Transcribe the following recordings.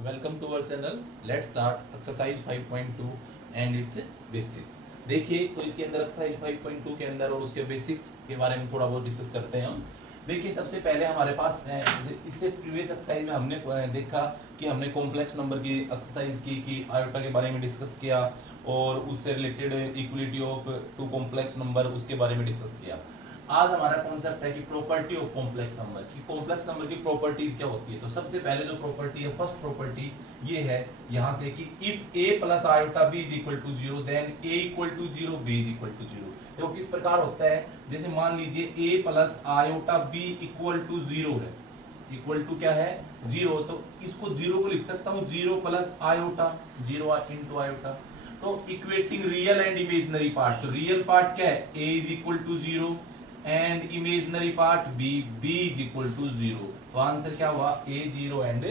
Welcome to our channel. Let's start exercise 5.2 and it's basics. देखिए, तो इसके अंदर एक्सरसाइज 5.2 के अंदर और उसके बेसिक्स के बारे में थोड़ा बहुत डिस्कस करते हैं हम। देखिए, सबसे पहले हमारे पास इससे प्रीवियस एक्सरसाइज में हमने देखा कि हमने कॉम्प्लेक्स नंबर की एक्सरसाइज की कि आयोटा के बारे में डिस्कस किया और उससे related equality of two complex number उसके बारे में डिस्कस किया। आज हमारा कॉन्सेप्ट है कि प्रॉपर्टी ऑफ कॉम्प्लेक्स नंबर की कॉम्प्लेक्स नंबर की प्रॉपर्टीज क्या होती है। तो सबसे पहले जो प्रॉपर्टी है, फर्स्ट प्रॉपर्टी ये है यहाँ से कि if a plus iota b is equal to zero then a equal to zero b is equal to zero. देखो किस प्रकार होता है, जैसे मान लीजिए a plus iota b equal to zero है, इक्वल टू क्या है जीरो, तो इसको जीरो को लिख सकता हूँ zero plus iota, zero into iota. तो equating real and imaginary part, तो रियल पार्ट क्या है a is equal to zero and imaginary part b is equal to zero. तो आंसर क्या हुआ a zero and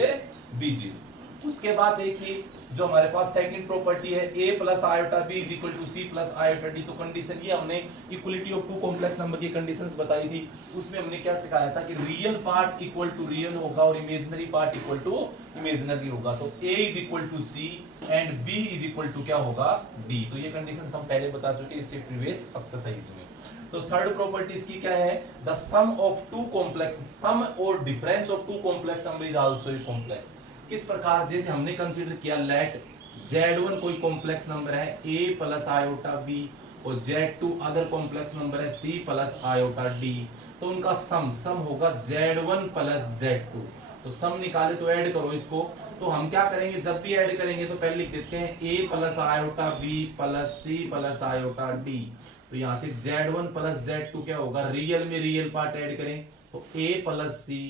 b zero. उसके बाद देखिए जो हमारे पास सेकंड प्रॉपर्टी है a plus iota b is equal to c plus iota d। तो कंडीशन ये हमने equality of two complex number की कंडीशंस बताई थी। उसमें हमने क्या सिखाया था कि real part equal to real होगा और imaginary part equal to imaginary होगा। तो a is equal to c and b is equal to क्या होगा d। तो ये कंडीशंस हम पहले बता चुके इससे प्रीवियस एक्सरसाइज में। तो थर्ड प्रॉपर्टी इसकी क्या है, the sum of two complex, sum और difference of two complex number is also a complex. किस प्रकार, जैसे हमने कंसीडर किया लेट z1 कोई कॉम्प्लेक्स नंबर है a प्लस आयोटा b और z2 अदर कॉम्प्लेक्स नंबर है c प्लस आयोटा d। तो उनका सम होगा z1 प्लस z2। तो सम निकाले तो ऐड करो इसको। तो हम क्या करेंगे, जब भी ऐड करेंगे तो पहले लिख देते हैं a plus iota b plus c plus iota d। तो यहाँ से z1 प्लस z2 क्या होगा, रियल में रियल पार्ट ऐड करें तो a plus c,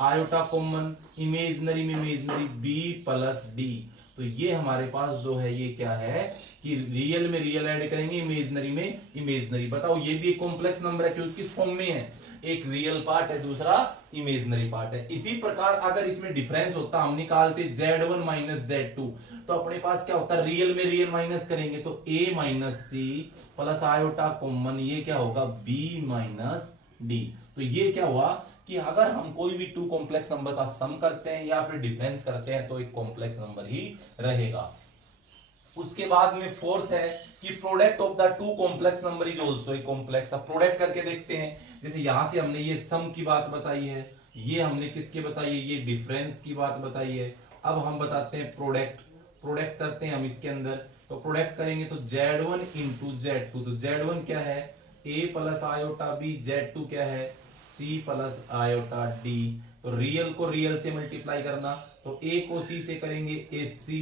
iota common, imaginary में इमेजनरी b प्लस d। तो ये हमारे पास जो है ये क्या है कि रियल में रियल ऐड करेंगे, इमेजनरी में इमेजनरी। बताओ ये भी एक कॉम्प्लेक्स नंबर है क्योंकि किस फॉर्म में है, एक रियल पार्ट है दूसरा इमेजनरी पार्ट है। इसी प्रकार अगर इसमें डिफरेंस होता, हम निकालते z1 माइनस z2, तो अपने पास क्या होता, रियल में रियल माइनस करेंगे तो a minus C plus iota common, ये क्या होगा b माइनस डी। तो ये क्या हुआ कि अगर हम कोई भी टू कॉम्प्लेक्स नंबर का सम करते हैं या फिर डिफरेंस करते हैं तो एक कॉम्प्लेक्स नंबर ही रहेगा। उसके बाद में फोर्थ है कि product of the two complex number is also a complex. अब प्रोडक्ट करके देखते हैं, जैसे यहां से हमने ये सम की बात बताई है, ये हमने किसके बताई है, ये डिफरेंस की बात बताई है। अब हम बताते हैं प्रोडक्ट, प्रोडक्ट करते हैं हम इसके अंदर। तो प्रोडक्ट करेंगे तो z1 इंटू z2, तो z1 क्या है a plus iota b, z2 क्या है c प्लस आयोटा d। तो रियल को रियल से मल्टीप्लाई करना, तो a को c से करेंगे ac,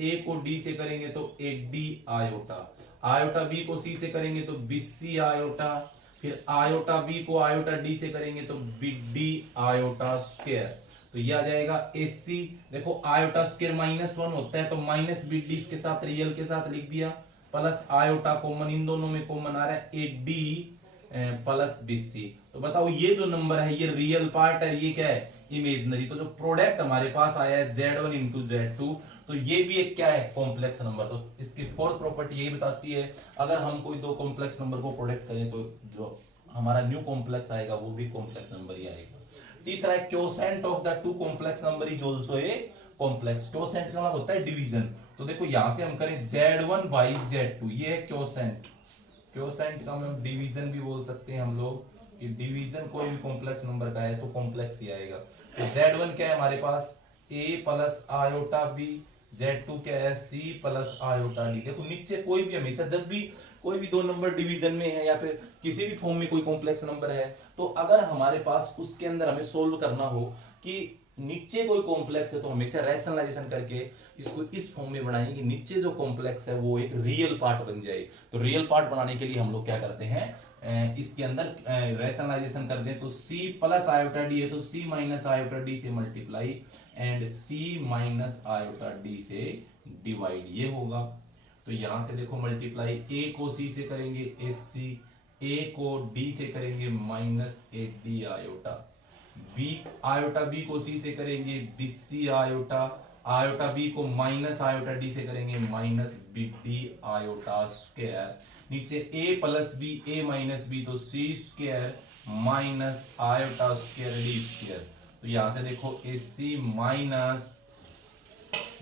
a को d से करेंगे तो ad आयोटा, आयोटा b को c से करेंगे तो bc आयोटा, फिर आयोटा b को आयोटा d से करेंगे तो bd आयोटा स्क्वायर। तो ये आ जाएगा AC। देखो आयोटा स्क्वायर -1 होता है तो माइनस bd इसके साथ रियल के साथ लिख दिया, प्लस आयोटा कॉमन, इन दोनों में कॉमन आ रहा है ad प्लस bc। तो बताओ ये जो नंबर है ये रियल पार्ट है, ये क्या है इमेजनरी। तो जो प्रोडक्ट हमारे पास आया है z1 इंटू z2, तो ये भी एक क्या है कॉम्प्लेक्स नंबर। तो इसकी फोर्थ प्रॉपर्टी यही बताती है अगर हम कोई दो कॉम्प्लेक्स नंबर को प्रोडक्ट करें तो जो हमारा न्यू कॉम्प्लेक्स आएगा वो भी कॉम्प्लेक्स नंबर ही आएगा। तीसरा है quotient of the two complex number is also a complex. Quotient का मतलब होता है डिवीजन। तो देखो यहां से हम करें z1 बाई z2, ये है क्वोशेंट। क्वोशेंट का मतलब डिवीजन भी बोल सकते हैं हम लोग, कि डिवीजन कोई भी कॉम्प्लेक्स नंबर का है तो कॉम्प्लेक्स ही आएगा। तो z1 क्या है हमारे पास a plus iota b, z2 क्या है c प्लस आयोटा d। देखो नीचे कोई भी हमेशा जब भी कोई भी दो नंबर डिवीजन में है या फिर किसी भी फॉर्म में कोई कॉम्प्लेक्स नंबर है, तो अगर हमारे पास उसके अंदर हमें सोल्व करना हो कि नीचे कोई कॉम्प्लेक्स है तो हमेशा रैशनलाइजेशन करके इसको इस फॉर्म में बनाएंगे कि नीचे जो कॉम्प्लेक्स है वो एक रियल पार्ट बन जाए। तो रियल पार्ट बनाने के लिए हम लोग क्या करते हैं, इसके अंदर रैशनलाइजेशन करते हैं। तो c प्लस आयोटा डी है तो c माइनस आयोटा डी से multiply and c minus iota D से डिवाइड, ये होगा। तो यहां से देखो मल्टीप्लाई, a को c से करेंगे ac, a को d से करेंगे minus ad iota, b iota b को c से करेंगे bc आयोटा, आयोटा b को माइनस आयोटा d से करेंगे माइनस bd आयोटा स्क्वायर। नीचे a plus b, a minus b तो c square minus iota square d square. तो यहां से देखो ac माइनस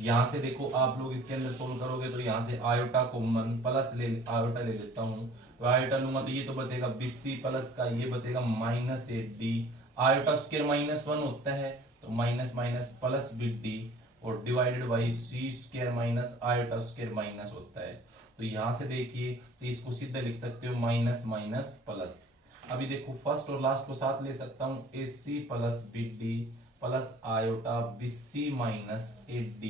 यहाँ से देखो आप लोग इसके अंदर सोल्व करोगे तो यहाँ से आयोटा कॉमन प्लस आयोटा ले लेता हूँ, तो आयोटा लूंगा तो ये तो बचेगा BC प्लस का ये बचेगा माइनस 8D, आयोटा स्क्वायर -1 होता है तो माइनस माइनस प्लस BD और divided by C square minus iota square minus होता है। तो यहाँ से देखिए तो इसको सीधा लिख सकते हो माइनस माइनस प्लस। अभी देखो फर्स्ट और लास्ट को साथ ले सकता हूँ, AC plus BD plus iota BC minus 8D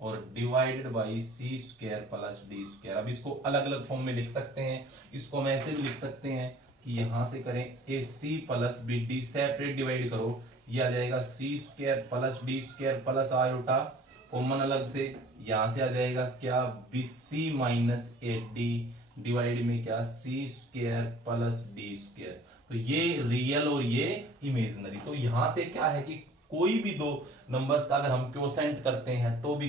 और divided by C square plus D square. अब इसको अलग अलग फॉर्म में लिख सकते हैं, इसको हम ऐसे भी लिख सकते हैं कि यहाँ से करें AC plus BD separate divide करो, ये आ जाएगा C square plus D square plus iota common अलग से, यहाँ से आ जाएगा क्या BC माइनस 8D डिवाइड में क्या C square plus D square. तो ये रियल और ये इमेजिनरी। तो यहाँ से क्या है कि कोई भी दो नंबर्स का अगर हम क्वोशेंट करते हैं तो भी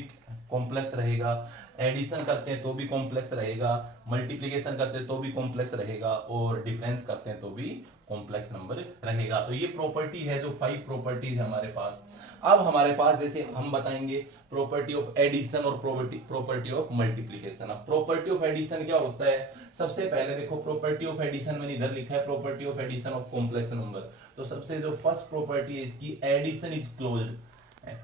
कॉम्प्लेक्स रहेगा, एडिशन करते हैं तो भी कॉम्प्लेक्स रहेगा, मल्टीप्लिकेशन करते हैं तो भी कॉम्प्लेक्स रहेगा और डिफरेंस करते हैं तो भी कॉम्प्लेक्स नंबर रहेगा। तो ये प्रॉपर्टी है जो 5 प्रॉपर्टीज है हमारे पास। अब हमारे पास जैसे हम बताएंगे प्रॉपर्टी ऑफ एडिशन और प्रॉपर्टी ऑफ मल्टीप्लिकेशन। अब प्रॉपर्टी ऑफ एडिशन क्या होता है, सबसे पहले देखो प्रॉपर्टी ऑफ एडिशन मैंने इधर लिखा है property of addition of complex number. तो सबसे जो फर्स्ट प्रॉपर्टी है इसकी, एडिशन इज क्लोज्ड।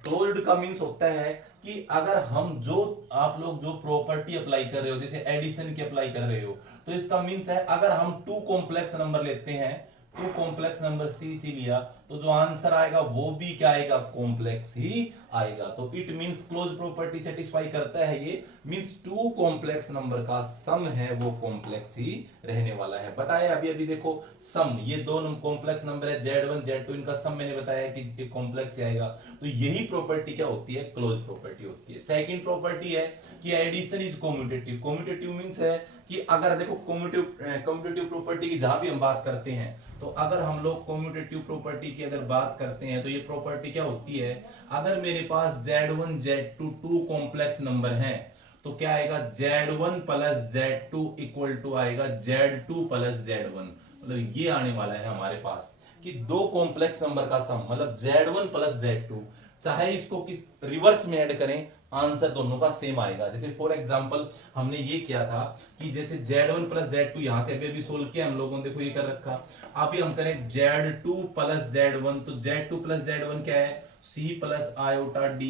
क्लोज्ड का मीन्स होता है कि अगर हम जो आप लोग जो प्रॉपर्टी अप्लाई कर रहे हो जैसे एडिशन की अप्लाई कर रहे हो तो इसका मीन्स है अगर हम 2 कॉम्प्लेक्स नंबर लेते हैं, 2 कॉम्प्लेक्स नंबर C लिया तो जो आंसर आएगा वो भी क्या आएगा, कॉम्प्लेक्स ही आएगा। तो it means close property satisfy करता है, ये मींस 2 कॉम्प्लेक्स नंबर का सम है वो कॉम्प्लेक्स ही रहने वाला है। बताया अभी अभी देखो सम, ये दोनों कॉम्प्लेक्स नंबर है Z1 Z2, इनका सम मैंने बताया कि कॉम्प्लेक्स आएगा। तो यही प्रॉपर्टी क्या होती है, क्लोज प्रॉपर्टी होती है। सेकंड प्रॉपर्टी है कि addition is commutative. Commutative means है कि अगर देखो कम्यूटेटिव प्रॉपर्टी की जहां भी हम बात करते हैं तो अगर हम लोग कम्यूटेटिव प्रॉपर्टी की अगर बात करते हैं तो ये प्रॉपर्टी क्या होती है, अगर मेरे पास Z1 Z2 2 कॉम्प्लेक्स नंबर हैं तो क्या आएगा Z1 plus Z2 equal to आएगा Z2 प्लस Z1। मतलब ये आने वाला है हमारे पास कि 2 कॉम्प्लेक्स नंबर का सम मतलब Z1 प्लस Z2, चाहे इसको किस रिवर्स में ऐड करें आंसर दोनों का सेम आएगा। जैसे फॉर एग्जांपल हमने ये किया था कि जैसे Z1 प्लस Z2 यहां से अभी सोल्व किया हम लोगों ने, देखो ये कर रखा। अभी हम करें Z2 प्लस Z1 तो Z2 प्लस Z1 क्या है, C plus iota D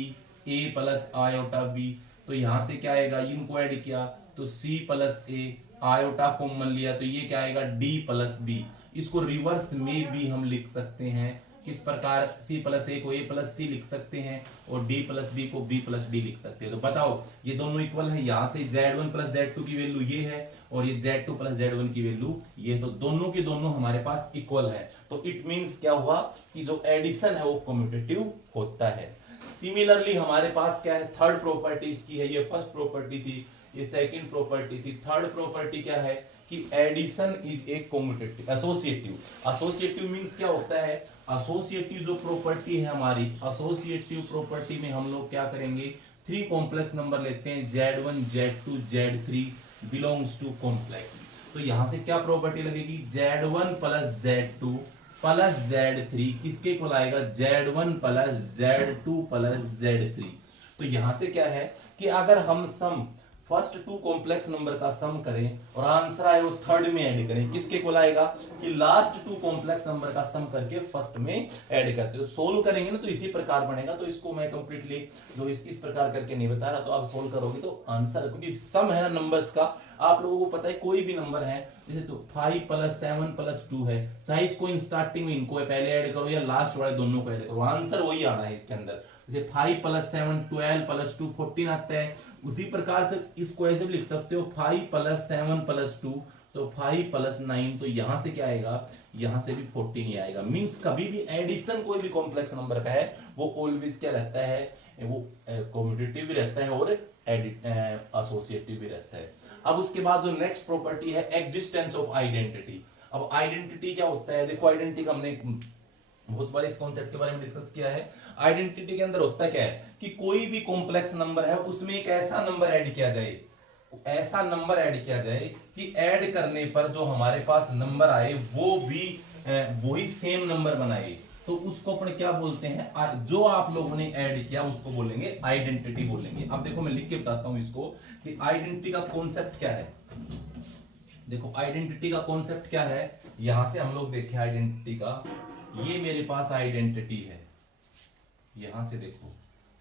A plus iota B। तो यहां से क्या आएगा, इनको ऐड किया तो C plus A, iota common लिया तो ये क्या आएगा D प्लस B। इसको रिवर्स में भी हम लिख सकते हैं, किस प्रकार C प्लस A को A प्लस C लिख सकते हैं और D प्लस B को B प्लस D लिख सकते हैं। तो बताओ ये दोनों इक्वल है, यहाँ से Z1 प्लस Z2 की वैल्यू ये है और ये Z2 प्लस Z1 की वैल्यू ये, तो दोनों के दोनों हमारे पास इक्वल है। तो इट मींस क्या हुआ कि जो एडिशन है वो कम्यूटेटिव होता है। सिमिलरली हमारे पास क्या है, थर्ड प्रॉपर्टी इसकी है, ये फर्स्ट प्रॉपर्टी थी, ये सेकंड प्रॉपर्टी थी। थर्ड प्रॉपर्टी क्या है कि addition is a commutative associative. Associative means क्या होता है, एसोसिएटिव जो प्रॉपर्टी है हमारी, एसोसिएटिव प्रॉपर्टी में हम लोग क्या करेंगे, 3 कॉम्प्लेक्स नंबर लेते हैं Z1 Z2 Z3 belongs to complex. तो यहां से क्या प्रॉपर्टी लगेगी, Z1 plus Z2 plus Z3 किसके इक्वल आएगा, Z1 plus Z2 plus Z3। तो यहां से क्या है कि अगर हम सम फर्स्ट 2 कॉम्प्लेक्स नंबर का सम करें और आंसर आए वो थर्ड में ऐड करें, किसके इक्वल आएगा कि लास्ट 2 कॉम्प्लेक्स नंबर का सम करके फर्स्ट में ऐड करते हो। सोल्व करेंगे ना तो इसी प्रकार बनेगा। तो इसको मैं कंप्लीटली जो इस प्रकार करके नहीं बता रहा, तो आप सोल्व करोगे तो आंसर, क्योंकि सम है ना नंबर्स का, आप लोगों को पता है कोई भी नंबर है जैसे तो 5 प्लस 7 प्लस 2 है, चाहे इसको इन स्टार्टिंग में इनको पहले ऐड करो या लास्ट वाले दोनों को ऐड करो, आंसर वही आना है इसके अंदर। जैसे 5 प्लस 7 12 प्लस 2 14 आता है, उसी प्रकार से इसको ऐसे भी लिख सकते हो 5 प्लस 7 प्लस 2 तो 5 प्लस 9, तो यहां से क्या आएगा, यहां से भी 14 ही आएगा। मींस कभी भी एडिशन कोई भी कॉम्प्लेक्स नंबर का है वो ऑलवेज क्या रहता है, वो कम्यूटेटिव भी रहता है और एसोसिएटिव भी रहता है। अब उसके बाद जो नेक्स्ट प्रॉपर्टी है एग्जिस्टेंस ऑफ आइडेंटिटी। अब आइडेंटिटी क्या होता है, देखो आइडेंटिटी का हमने बहुत बार इस कॉन्सेप्ट के बारे में डिस्कस किया है। आइडेंटिटी के अंदर होता क्या है कि कोई भी कॉम्प्लेक्स नंबर है उसमें एक ऐसा नंबर ऐड किया जाए, ऐसा नंबर ऐड किया जाए कि ऐड करने पर जो हमारे पास नंबर आए वो भी वही सेम नंबर बनाए। तो उसको अपन क्या बोलते हैं, जो आप लोगों ने ऐड किया उसको बोलेंगे आइडेंटिटी बोलेंगे। अब देखो मैं लिख के बताता हूं इसको कि आइडेंटिटी का कॉन्सेप्ट क्या है। देखो आइडेंटिटी का कॉन्सेप्ट क्या है, यहां से हम लोग देखें आइडेंटिटी का, ये मेरे पास आइडेंटिटी है, यहां से देखो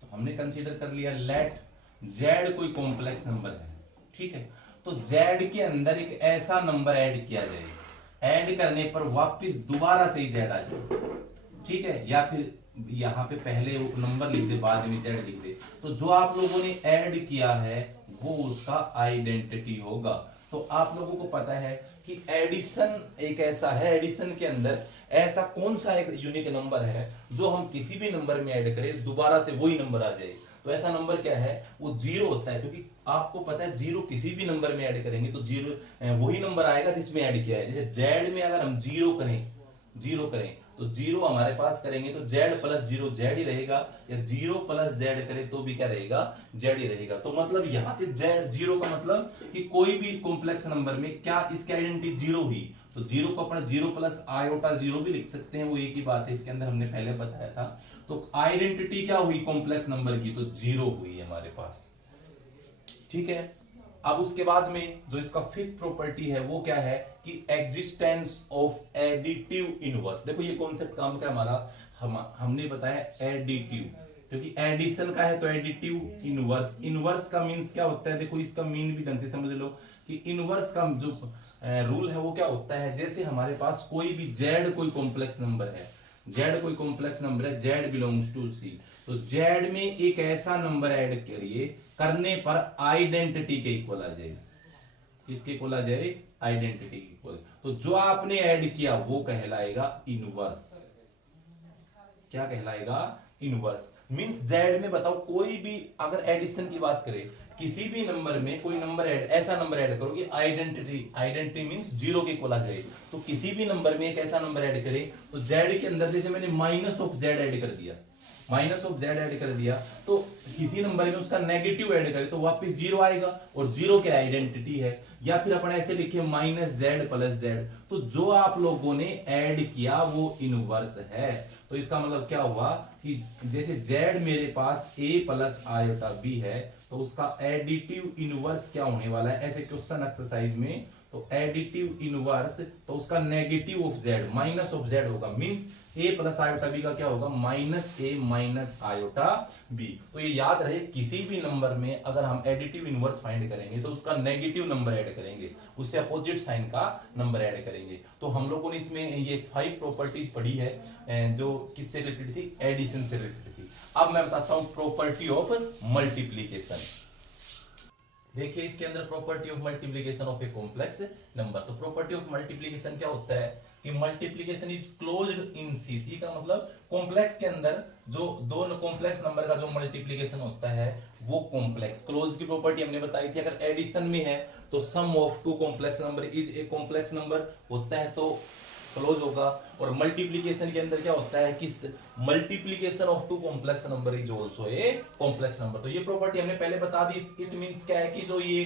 तो हमने कंसीडर कर लिया लेट जेड कोई कॉम्प्लेक्स नंबर है, ठीक है। तो जेड के अंदर एक ऐसा नंबर ऐड किया जाए, ऐड करने पर वापस दोबारा से ही जेड आ जाए, ठीक है, या फिर यहाँ पे पहले वो नंबर लिख दे बाद में जेड लिख दे, तो जो आप लोगों ने ऐड किया है वो उसका आइडेंटिटी होगा। तो आप लोगों को पता है कि एडिशन एक ऐसा है, एडिशन के अंदर ऐसा कौन सा एक यूनिक नंबर है जो हम किसी भी नंबर में ऐड करें दोबारा से वही नंबर आ जाए। तो ऐसा नंबर क्या है, वो जीरो होता है, क्योंकि आपको पता है जीरो किसी भी नंबर में ऐड करेंगे तो जीरो वही नंबर आएगा जिसमें ऐड किया है। जैसे जेड में अगर हम जीरो करें तो जीरो हमारे पास करेंगे तो जेड प्लस जीरो जेड ही रहेगा, या जीरो प्लस जेड करें तो भी क्या रहेगा, जेड ही रहेगा। तो मतलब यहां से जेड जीरो का मतलब कि कोई भी कॉम्प्लेक्स नंबर में क्या इसकी आइडेंटिटी जीरो हुई, तो जीरो को अपन जीरो प्लस आयोटा जीरो भी लिख सकते हैं, वो एक ही बात है, इसके अंदर हमने पहले बताया था। तो आइडेंटिटी क्या हुई कॉम्प्लेक्स नंबर की, तो जीरो हुई हमारे पास, ठीक है। अब उसके बाद में जो इसका फिफ्थ प्रॉपर्टी है वो क्या है कि एग्जिस्टेंस ऑफ एडिटिव इनवर्स। देखो ये कॉन्सेप्ट काम का हमारा, हमने बताया एडिटिव, क्योंकि एडिशन का है तो एडिटिव इनवर्स। इनवर्स का मींस क्या होता है, देखो इसका मीन भी ढंग से समझ लो कि इनवर्स का जो रूल है वो क्या होता है, जैसे हमारे पास कोई भी जेड कोई कॉम्प्लेक्स नंबर है, जेड कोई कॉम्प्लेक्स नंबर है, जेड बिलोंग्स टू सी, तो जेड में एक ऐसा नंबर ऐड करिए करने पर आइडेंटिटी के इक्वल आ जाए, इसके इक्वल आ जाए आइडेंटिटी इक्वल। तो जो आपने ऐड किया वो कहलाएगा इनवर्स। क्या कहलाएगा, इनवर्स। मींस जेड में बताओ कोई भी अगर एडिशन की बात करें, किसी भी नंबर में कोई नंबर ऐड, ऐसा नंबर ऐड करो कि आइडेंटिटी मींस जीरो के इक्वल आ जाए। तो किसी भी नंबर में एक ऐसा नंबर ऐड करें तो जेड के अंदर, जैसे मैंने माइनस ऑफ जेड ऐड कर दिया, माइनस ऑफ जेड ऐड कर दिया, तो किसी नंबर में उसका नेगेटिव ऐड करें तो वापस जीरो आएगा, और जीरो क्या आइडेंटिटी है। या फिर अपन ऐसे लिखे माइनस जेड प्लस जेड, तो जो आप लोगों ने ऐड किया वो इनवर्स है। तो इसका मतलब क्या हुआ कि जैसे जेड मेरे पास a प्लस आयोटा b है, तो उसका एडिटिव इनवर्स क्या होने वाला है, ऐसे क्वेश्चन एक्सरसाइज में, तो एडिटिव इनवर्स तो उसका negative of Z minus of Z होगा, means a plus iota b का क्या होगा, minus a minus iota b। तो ये याद रहे, किसी भी नंबर में अगर हम एडिटिव इनवर्स फाइंड करेंगे तो उसका नेगेटिव नंबर ऐड करेंगे, उससे अपोजिट साइन का नंबर ऐड करेंगे। तो हम लोगों ने इसमें ये 5 प्रॉपर्टीज पढ़ी है जो किससे रिलेटेड थी, एडिशन से रिलेटेड थी। अब मैं बताता हूं प्रॉपर्टी ऑफ मल्टीप्लीकेशन। देखिए इसके अंदर property of multiplication of A complex number. तो प्रॉपर्टी ऑफ मल्टीप्लीकेशन क्या होता है कि मल्टीप्लीकेशन इज क्लोज्ड इन सी। सी का मतलब कॉम्प्लेक्स के अंदर जो दो कॉम्प्लेक्स नंबर का जो मल्टीप्लीकेशन होता है वो कॉम्प्लेक्स। क्लोज की प्रॉपर्टी हमने बताई थी, अगर एडिशन में है तो sum of two complex number is a complex number होता है तो क्लोज होगा। और मल्टीप्लीकेशन के अंदर क्या होता है कि multiplication of two complex number is also a complex number. तो ये प्रॉपर्टी हमने पहले बता दी। इट मींस क्या है कि जो ये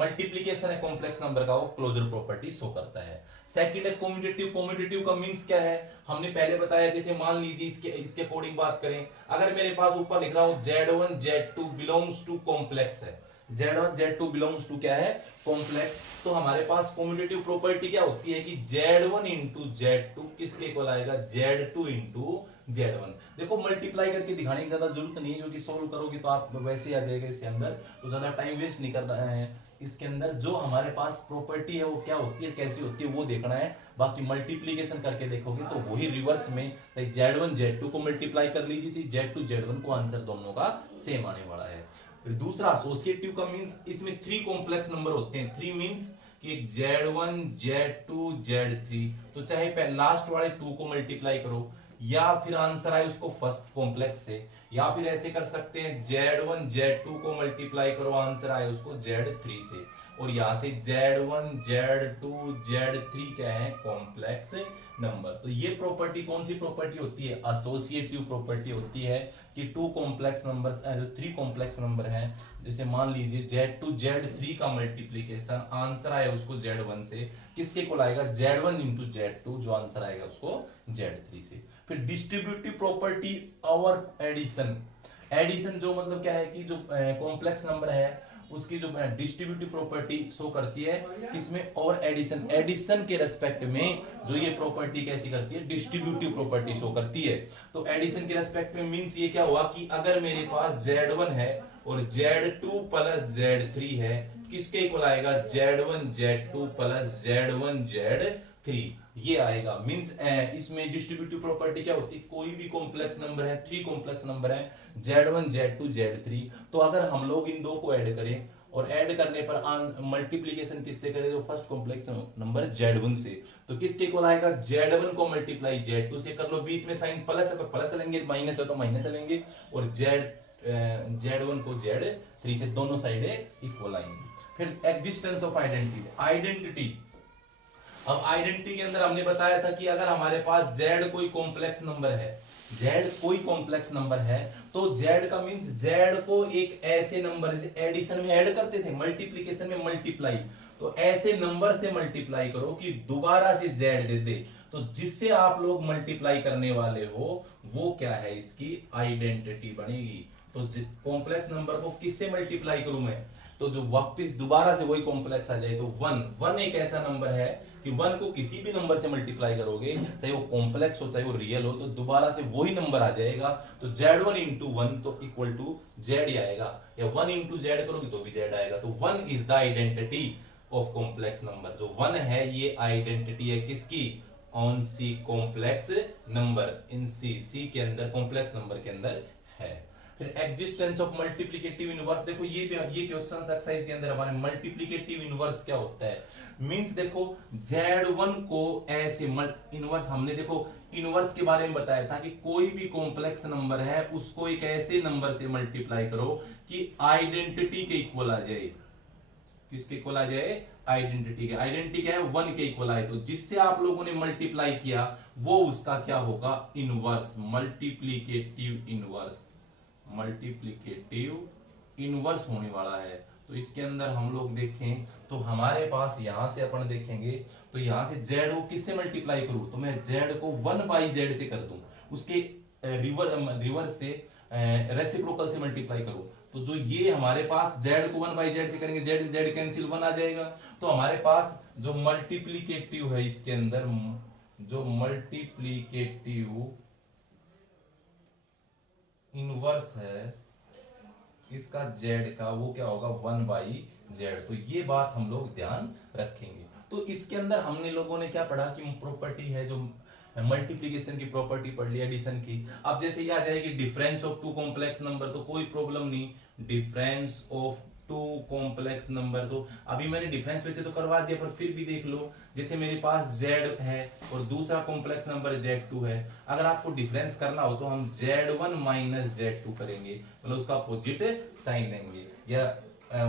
मल्टीप्लीकेशन है कॉम्प्लेक्स नंबर का वो क्लोजर प्रॉपर्टी शो करता है। सेकंड है कम्यूटेटिव। कम्यूटेटिव का मींस क्या है, हमने पहले बताया, जैसे मान लीजिए इसके अकॉर्डिंग बात करें, अगर मेरे पास ऊपर लिख रहा हूं Z1 Z2 belongs to complex है, Z1 Z2 बिलोंग्स टू क्या है, कॉम्प्लेक्स, तो हमारे पास कम्यूटेटिव प्रॉपर्टी क्या होती है कि Z1 इंटू Z2 किसके इक्वल आएगा, Z2 इंटू Z1। देखो मल्टीप्लाई करके दिखाने की ज्यादा जरूरत नहीं है, क्योंकि सोल्व करोगे तो आप वैसे आ जाएगा इसके अंदर, तो ज्यादा टाइम वेस्ट नहीं करना है। इसके अंदर जो हमारे पास प्रॉपर्टी है वो क्या होती है, कैसी होती है वो देखना है। बाकी मल्टीप्लीकेशन करके देखोगे तो वही रिवर्स में Z1 Z2 को मल्टीप्लाई कर लीजिए, Z2 Z1 को, आंसर दोनों का सेम आने वाला है। फिर दूसरा एसोसिएटिव का मींस, इसमें 3 कॉम्प्लेक्स नंबर होते हैं। 3 मींस कि Z1 Z2 Z3, तो चाहे लास्ट वाले 2 को मल्टीप्लाई करो या फिर आंसर आए उसको फर्स्ट कॉम्प्लेक्स से, या फिर ऐसे कर सकते हैं Z1 Z2 को मल्टीप्लाई करो, आंसर आए उसको Z3 से, और यहां से Z1 Z2 Z3 क्या है, कॉम्प्लेक्स नंबर। तो ये प्रॉपर्टी कौन सी प्रॉपर्टी होती है, एसोसिएटिव प्रॉपर्टी होती है कि टू कॉम्प्लेक्स नंबर्स, जो थ्री कॉम्प्लेक्स नंबर हैं, जैसे मान लीजिए Z2 Z3 का मल्टीप्लीकेशन आंसर आया उसको Z1 से, किसके को लाएगा, Z1 इंटू Z2, जो आंसर आएगा उसको Z3 से। फिर डिस्ट्रीब्यूटिव प्रॉपर्टी और एडिशन, एडिशन जो मतलब क्या है कि जो कॉम्प्लेक्स नंबर है उसकी जो डिस्ट्रीब्यूटिव प्रॉपर्टी शो करती है किसमें, और एडिशन, एडिशन के रेस्पेक्ट में जो ये प्रॉपर्टी कैसी करती है, डिस्ट्रीब्यूटिव प्रॉपर्टी शो करती है। तो एडिशन के रेस्पेक्ट में मींस ये क्या हुआ कि अगर मेरे पास Z1 है और Z2 प्लस Z3 है, किसके इक्वल आएगा, Z1 Z2 plus Z1 Z3, ये आएगा। मींस इसमें डिस्ट्रीब्यूटिव प्रॉपर्टी क्या होती है, कोई भी कॉम्प्लेक्स नंबर है, थ्री कॉम्प्लेक्स नंबर है Z1 Z2 Z3, तो अगर हम लोग इन दो को ऐड करें और ऐड करने पर मल्टीप्लीकेशन किससे करें, तो फर्स्ट कॉम्प्लेक्स नंबर Z1 से, तो किसके इक्वल आएगा, Z1 को मल्टीप्लाई Z2 से कर लो, बीच में साइन प्लस है तो प्लस लेंगे, माइनस है तो माइनस लेंगे, और Z1 को Z3 से दोनों साइडें इक्वल आएंगी। फिर एग्जिस्टेंस ऑफ आइडेंटिटी, आइडेंटिटी, अब आइडेंटिटी के अंदर हमने बताया था कि अगर हमारे पास Z कोई कॉम्प्लेक्स नंबर है, Z कोई कॉम्प्लेक्स नंबर है, तो Z का मींस Z को एक ऐसे नंबर, एडिशन में ऐड करते थे, मल्टीप्लीकेशन में मल्टीप्लाई, तो ऐसे नंबर से मल्टीप्लाई करो कि दोबारा से Z दे दे, तो जिससे आप लोग मल्टीप्लाई करने वाले हो वो क्या है, इसकी आइडेंटिटी बनेगी। तो कॉम्प्लेक्स नंबर को किससे मल्टीप्लाई करूं मैं, तो जो वापस दोबारा से वही कॉम्प्लेक्स आ जाए, तो वन एक ऐसा नंबर है कि वन को किसी भी नंबर से मल्टीप्लाई करोगे, चाहे वो कॉम्प्लेक्स हो चाहे वो रियल हो, तो दोबारा से वही नंबर आ जाएगा। तो Z1 इंटू वन तो इक्वल टू Z ही आएगा, या 1 इंटू Z करोगे तो भी Z आएगा। तो 1 is the identity of complex number, जो 1 है ये आइडेंटिटी है किसकी, ऑन सी कॉम्प्लेक्स नंबर, इन सी के अंदर, कॉम्प्लेक्स नंबर के अंदर है। फिर एग्जिस्टेंस ऑफ मल्टीप्लिकेटिव इनवर्स, देखो ये क्वेश्चन एक्सरसाइज के अंदर हमारे मल्टीप्लिकेटिव इनवर्स क्या होता है, मींस देखो Z1 को ऐसे इनवर्स, हमने देखो इनवर्स के बारे में बताया था कि कोई भी कॉम्प्लेक्स नंबर है उसको एक ऐसे नंबर से मल्टीप्लाई करो कि आइडेंटिटी के इक्वल आ जाए, किसके इक्वल आ जाए, आइडेंटिटी के, आइडेंटिटी क्या है, 1 के इक्वल आए, तो जिससे आप लोगों ने मल्टीप्लाई किया वो उसका क्या होगा, inverse, multiplicative inverse, multiplicative inverse होने वाला है। तो इसके अंदर हम लोग देखें तो हमारे पास यहां से अपन देखेंगे, तो यहां से Z को किससे मल्टीप्लाई करूं, तो मैं Z को 1/Z से कर दूं, उसके रिवर्स से रेसिप्रोकल से मल्टीप्लाई करूं, तो जो ये हमारे पास Z को 1/Z से करेंगे, Z कैंसिल 1 आ जाएगा। तो हमारे पास जो मल्टीप्लिकेटिव है इसके अंदर, जो मल्टीप्लिकेटिव इनवर्स है इसका Z का, वो क्या होगा, 1/Z। तो ये बात हम लोग ध्यान रखेंगे। तो इसके अंदर हमने लोगों ने क्या पढ़ा कि प्रॉपर्टी है जो मल्टीप्लिकेशन की प्रॉपर्टी पढ़ ली, एडिशन की। अब जैसे ये आ जाएगी difference of two complex number, तो कोई प्रॉब्लम नहीं, difference of two complex number, तो अभी मैंने डिफरेंस वैसे तो करवा दिया पर फिर भी देख लो, जैसे मेरे पास Z है और दूसरा कॉम्प्लेक्स नंबर Z2 है, अगर आपको डिफरेंस करना हो तो हम Z1 माइनस Z2 करेंगे, मतलब उसका अपोजिट साइन लेंगे, या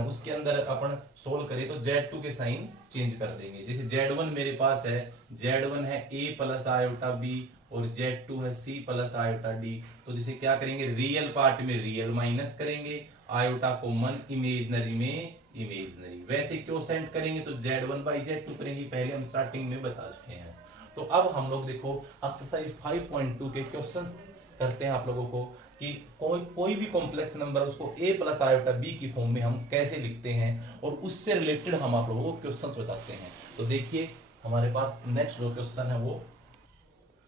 उसके अंदर अपन सोल्व करें तो Z2 के साइन चेंज कर देंगे। जैसे Z1 मेरे पास है, Z1 है A प्लस आयोटा B और Z2 है C प्लस आयोटा D, तो जैसे क्या करेंगे, रियल पार्ट में रियल माइनस करेंगे, आयोटा कॉमन, इमेजनरी में इमेजनरी, वैसे क्योसेंट करेंगे तो Z1/Z2 करेंगे, पहले हम स्टार्टिंग में बता चुके हैं। तो अब हम लोग देखो एक्सरसाइज 5.2 के क्वेश्चंस करते हैं आप लोगों को कि कोई भी कॉम्प्लेक्स नंबर उसको A प्लस आयोटा B की फॉर्म में हम कैसे लिखते हैं, और उससे रिलेटेड हम आप लोगों को क्वेश्चंस बताते हैं। तो देखिए हमारे पास नेक्स्ट जो क्वेश्चन है वो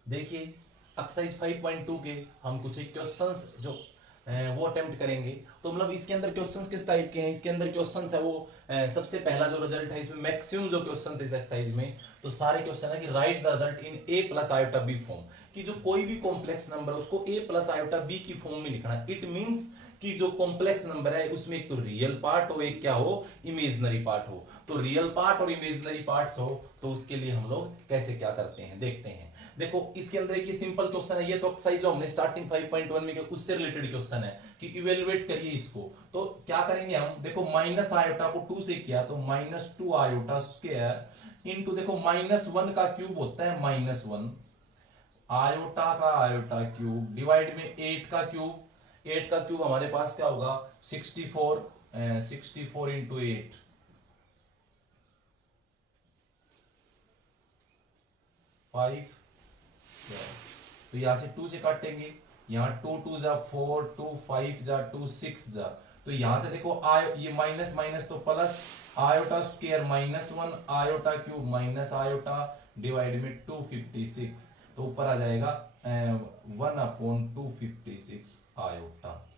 देखिए, एक्सरसाइज 5.2 के हम कुछ एक क्वेश्चंस जो वो अटेम्प्ट करेंगे। तो मतलब इसके अंदर क्वेश्चंस किस टाइप के हैं, इसके अंदर क्वेश्चंस है वो सबसे पहला जो रिजल्ट है इसमें मैक्सिमम जो क्वेश्चंस है इस एक्सरसाइज में, तो सारे क्वेश्चन है कि right the result in A plus iota B form, कि जो कोई भी कॉम्प्लेक्स नंबर उसको A प्लस आयोटा B की फॉर्म में लिखना है। इट मींस कि जो कॉम्प्लेक्स नंबर है उसमें एक तो रियल पार्ट हो, एक क्या हो, इमेजिनरी पार्ट हो। तो रियल पार्ट और इमेजिनरी पार्ट्स हो तो उसके लिए हम लोग कैसे क्या करते हैं देखते हैं। देखो इसके अंदर एक ये सिंपल क्वेश्चन है, ये तो एक्सरसाइज जो हमने स्टार्टिंग 5.1 में उससे रिलेटेड क्वेश्चन है कि इवेलुएट करिए इसको। तो क्या करेंगे हम, देखो माइनस आयोटा को 2 से किया तो -2 आयोटा स्क्वायर इंटू देखो -1 का क्यूब होता है -1 आयोटा का आयोटा क्यूब डिवाइड में 8 का क्यूब, 8 का क्यूब हमारे पास क्या होगा 64 इंटू 8 5। तो यहां से 2 से काटेंगे, यहाँ 2 2 जा 4, 2 5 जा 2 6 जा, तो यहां से देखो ये माइनस माइनस तो plus iota square -1 iota cube minus iota divide में 256, तो ऊपर आ जाएगा 1/256 आयोटा।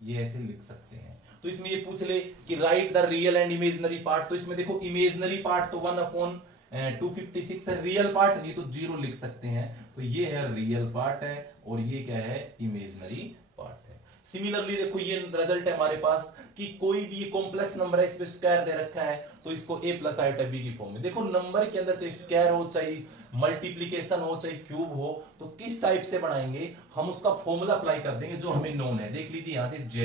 ये ऐसे लिख सकते हैं। तो इसमें ये पूछ ले कि right the real and imaginary part, तो इसमें देखो इमेजिनरी पार्ट तो 1/256 है, रियल पार्ट नहीं तो 0 लिख सकते हैं। तो ये है रियल पार्ट है और ये क्या है इमेजिनरी पार्ट है। सिमिलरली देखो ये रिजल्ट है हमारे पास कि कोई भी कॉम्प्लेक्स नंबर है, इस पे स्क्वायर दे रखा है तो इसको a प्लस आयोटा b की फॉर्म में, देखो नंबर के अंदर चाहे स्क्वायर हो चाहे मल्टीप्लीकेशन हो चाहे क्यूब हो, तो किस टाइप से बनाएंगे हम उसका फॉर्मूला अप्लाई कर देंगे जो हमें नोन है। देख लीजिए यहां से z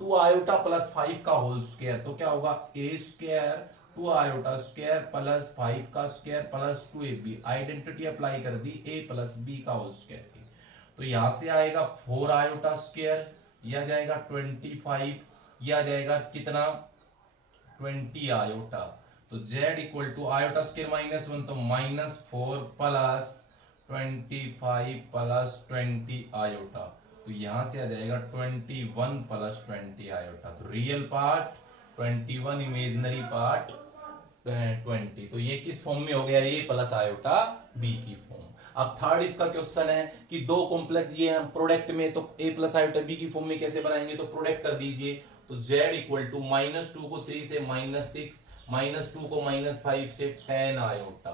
2 आयोटा प्लस 5 का होल स्क्वायर, तो क्या होगा a square 2 iota square plus 5 का square plus 2ab, identity apply कर दी a प्लस b का होल स्क्वायर की। तो यहां से आएगा 4 आयोटा स्क्वायर, यह जाएगा 25, यह जाएगा कितना 20 आयोटा। तो z equal to iota square -1 तो -4 प्लस 25 प्लस 20 आयोटा, तो यहां से आ जाएगा 21 प्लस 20 आयोटा। तो रियल पार्ट 21, इमेजिनरी पार्ट 20। तो ये किस फॉर्म में हो गया, a प्लस आयोटा b की फॉर्म। अब थर्ड इसका क्वेश्चन है कि दो कॉम्प्लेक्स ये हम प्रोडक्ट में, तो a प्लस आयोटा b की फॉर्म में कैसे बनाएंगे, तो प्रोडक्ट कर दीजिए। तो z इक्वल टू -2 को 3 से -6, -2 को -5 से 10 आयोटा,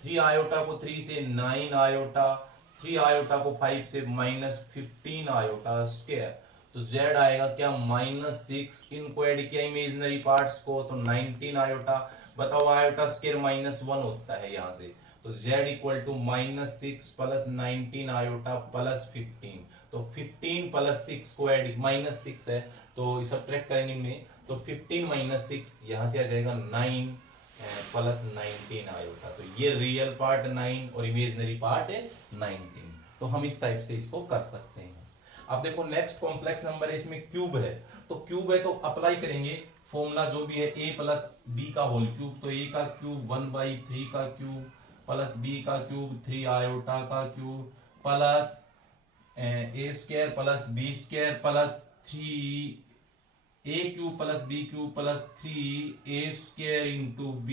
3 आयोटा को 3 से 9 आयोटा, 3 आयोटा को 5 से -15 आयोटा स्क्वायर। तो z आएगा क्या -6, इनको ऐड किया इमेजिनरी पार्ट्स को तो 19 आयोटा। बताओ आयोटा स्क्वायर -1 होता है यहाँ से, तो z equal to -6 plus 19 iota plus 15, तो 15 प्लस 6 को ऐड -6 है तो सब्ट्रैक्ट करेंगे में, तो 15 - 6 यहाँ से आ जाएगा 9 प्लस 19 आयोटा। तो ये रियल पार्ट 9 और इमेजिनरी पार्ट है 19। तो हम इस टाइप से इसको कर सकते हैं। अब देखो नेक्स्ट कॉम्प्लेक्स नंबर है, इसमें क्यूब है, तो क्यूब है तो अप्लाई करेंगे फॉर्मूला जो भी है a प्लस b का होल क्यूब, तो a का क्यूब 1/3 का क्यूब प्लस b का क्यूब 3 आयोटा का cube plus a square plus b square plus 3 a cube plus b cube plus 3 a square into b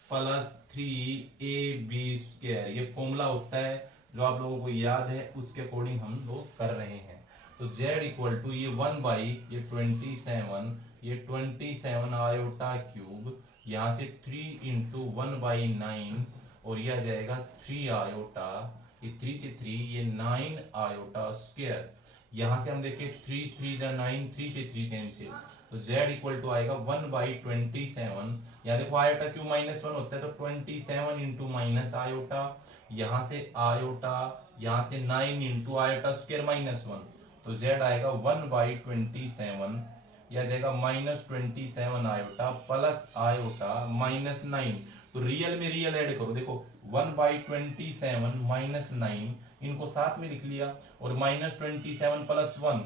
plus 3ab square. ये formula होता है जो आप लोगों को याद है, उसके अकॉर्डिंग हम लोग कर रहे हैं। तो z इक्वल टू ये 1/27, ये 27 आयोटा क्यूब, यहाँ से 3 इंटू 1/9 और यह जाएगा 3 आयोटा, ये 3 से 3 ये 9 आयोटा स्क्वायर। यहाँ से हम देखें 3 3 जा 9, 3 से 3 कैंसिल, तो z इक्वल टू आएगा 1/27। यहाँ देखो आयोटा क्यों -1 होता है, तो 27 इंटू माइनस आयोटा, यहाँ से आयोटा, यहाँ से 9 इंटू आयोटा स्क्वायर -1, तो z आएगा 1/27, यह जाएगा -27 आयोटा प्लस आयोटा -9। तो रियल में रियल ऐड करो, देखो 1/27 -9 इनको साथ में लिख लिया और -27 प्लस 1,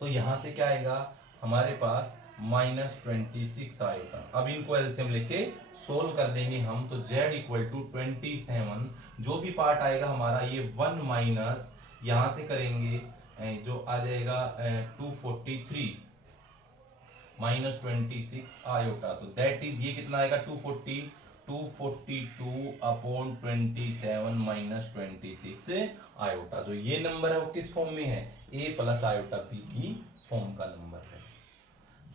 तो यहां से क्या आएगा हमारे पास -26 आएगा। अब इनको एलसीएम लेके सोल्व कर देंगे हम, तो z इक्वल टू 27, जो भी पार्ट आएगा हमारा ये 1 माइनस यहां से करेंगे जो आ जाएगा 243 -26 आयोटा, तो दैट इज ये कितना आएगा 242/27 -26 आयोटा। जो ये नंबर है वो किस फॉर्म में है, a प्लस आयोटा b की फॉर्म का नंबर है।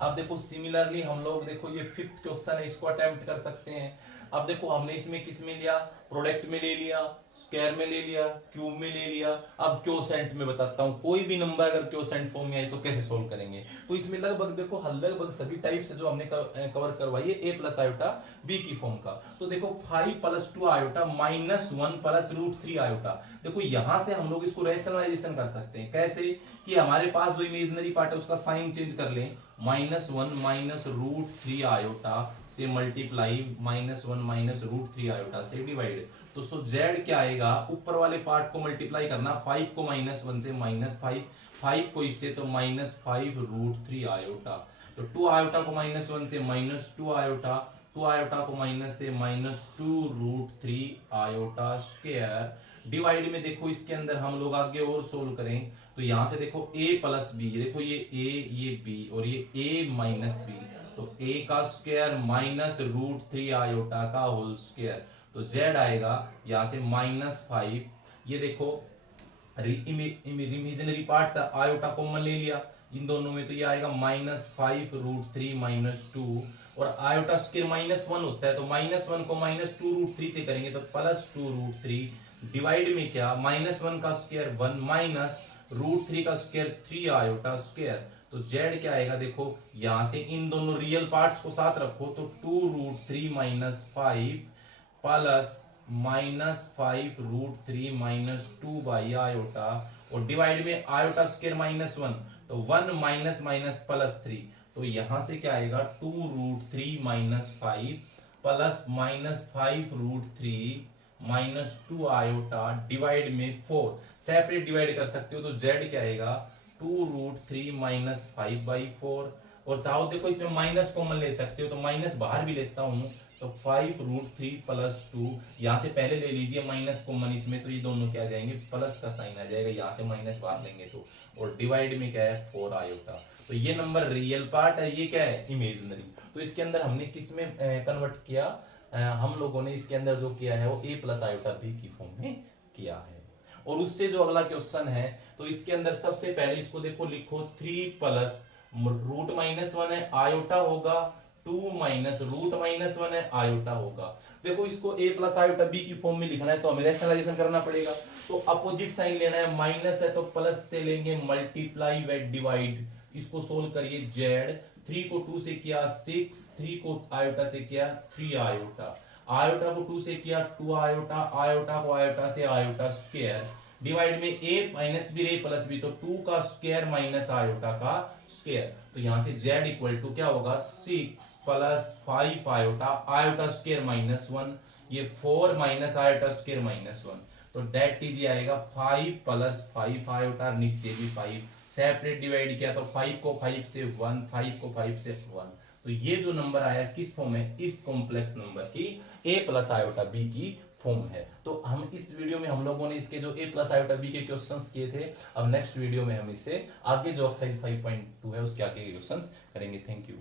अब देखो सिमिलरली हम लोग देखो ये 5th क्वेश्चन है, इसको अटेम्प्ट कर सकते हैं। अब देखो हमने इसमें किस में लिया, प्रोडक्ट में ले लिया, स्क्वायर में ले लिया, क्यूब में ले लिया। अब क्वोशेंट में बताता हूं, कोई भी नंबर अगर क्वोशेंट फॉर्म में आए तो कैसे सोल्व करेंगे। तो इसमें लगभग देखो लगभग सभी टाइप से जो हमने कवर करवाई है a प्लस आयोटा b की फॉर्म का। तो देखो 5 + 2 आयोटा माइनस 1 + √3 आयोटा। देखो यहां से हम लोग इसको रैशनलाइजेशन कर सकते हैं। कैसे कि हमारे पास जो इमेजिनरी पार्ट है उसका साइन चेंज कर लें, -1 - √3 आयोटा से मल्टीप्लाई -1 - √3 आयोटा से डिवाइड। तो सो z क्या आएगा, ऊपर वाले पार्ट को मल्टीप्लाई करना, 5 को -1 से -5, 5 को इससे तो -5 √3 आयोटा। तो 2 आयोटा को -1 से -2 आयोटा, 2 आयोटा को माइनस से -2 √3 आयोटा स्क्वायर। डिवाइड में देखो इसके अंदर हम लोग आगे और सोल्व करें तो यहां से देखो a + b, देखो ये a ये b और ये a - b, तो a का स्क्वायर -√3 आयोटा का होल स्क्वायर। तो z आएगा यहां से -5। ये देखो इमेजिनरी पार्ट्स आयोटा कॉमन ले लिया इन दोनों में, तो ये आएगा -5 √3 - 2 और आयोटा स्क्वायर -1 होता है, तो -1 को -2 √3 से करेंगे तो +2 √3। डिवाइड में क्या, -1 का स्क्वायर 1 माइनस √3 का स्क्वायर 3 आयोटा स्क्वायर। तो z क्या आएगा, देखो यहां से इन दोनों रियल पार्ट्स को साथ रखो तो 2 √3 - 5 प्लस -5 √3 - 2 बाई आयोटा, और डिवाइड में आयोटा स्क्वायर -1 तो 1 माइनस माइनस +3, तो यहां से क्या आएगा 2 √3 - 5 प्लस -5 √3 - 2 आयोटा डिवाइड में 4। सेपरेट डिवाइड कर सकते हो तो z क्या आएगा 2 √3 - 5/4, और चाहो देखो इसमें माइनस कॉमन ले सकते हो तो माइनस बाहर भी लेता हूं तो 5 √3 + 2, यहां से पहले ले लीजिए माइनस कॉमन इसमें, तो ये दोनों क्या आ जाएंगे, प्लस का साइन आ जाएगा, यहां से माइनस बाहर लेंगे तो, और डिवाइड में क्या है 4 आयोटा। तो ये नंबर रियल पार्ट है, ये क्या है इमेजिनरी। तो इसके अंदर हमने किस में कन्वर्ट किया, हम लोगों ने इसके अंदर जो किया है वो a + आयोटा b की फॉर्म में किया है। और उससे जो अगला क्वेश्चन है तो इसके अंदर सबसे पहले इसको देखो लिखो 3 प्लस √-1 है आयोटा होगा, 2 माइनस √-1 है आयोटा होगा। देखो इसको a + आयोटा b की फॉर्म में लिखना है तो हमें रैशनलाइजेशन करना पड़ेगा, तो अपोजिट साइन लेना है, माइनस है तो प्लस से लेंगे, मल्टीप्लाई व डिवाइड। इसको सोल्व करिए, z 3 को 2 से किया 6, 3 को आयोटा से किया 3 आयोटा, आयोटा को 2 से किया 2 आयोटा, आयोटा को आयोटा से आयोटा स्क्वायर, डिवाइड में a - b + b तो 2 का स्क्वायर माइनस आयोटा का स्क्वायर। तो यहां से z = क्या होगा 6 + 5 आयोटा, आयोटा स्क्वायर -1, ये 4 माइनस आयोटा स्क्वायर -1, तो डेट इज आएगा 5 + 5 आयोटा, नीचे भी 5, सेपरेट डिवाइड किया तो 5 को 5 से 1, 5 को 5 से 1। तो ये जो नंबर आया किस फॉर्म है, इस कॉम्प्लेक्स नंबर की a + आयोटा b की फॉर्म है। तो हम इस वीडियो में हम लोगों ने इसके जो a + आयोटा b के क्वेश्चंस किए थे, अब नेक्स्ट वीडियो में हम इससे आगे जो एक्सरसाइज 5.2 है उसके आगे के क्वेश्चंस करेंगे। Thank you.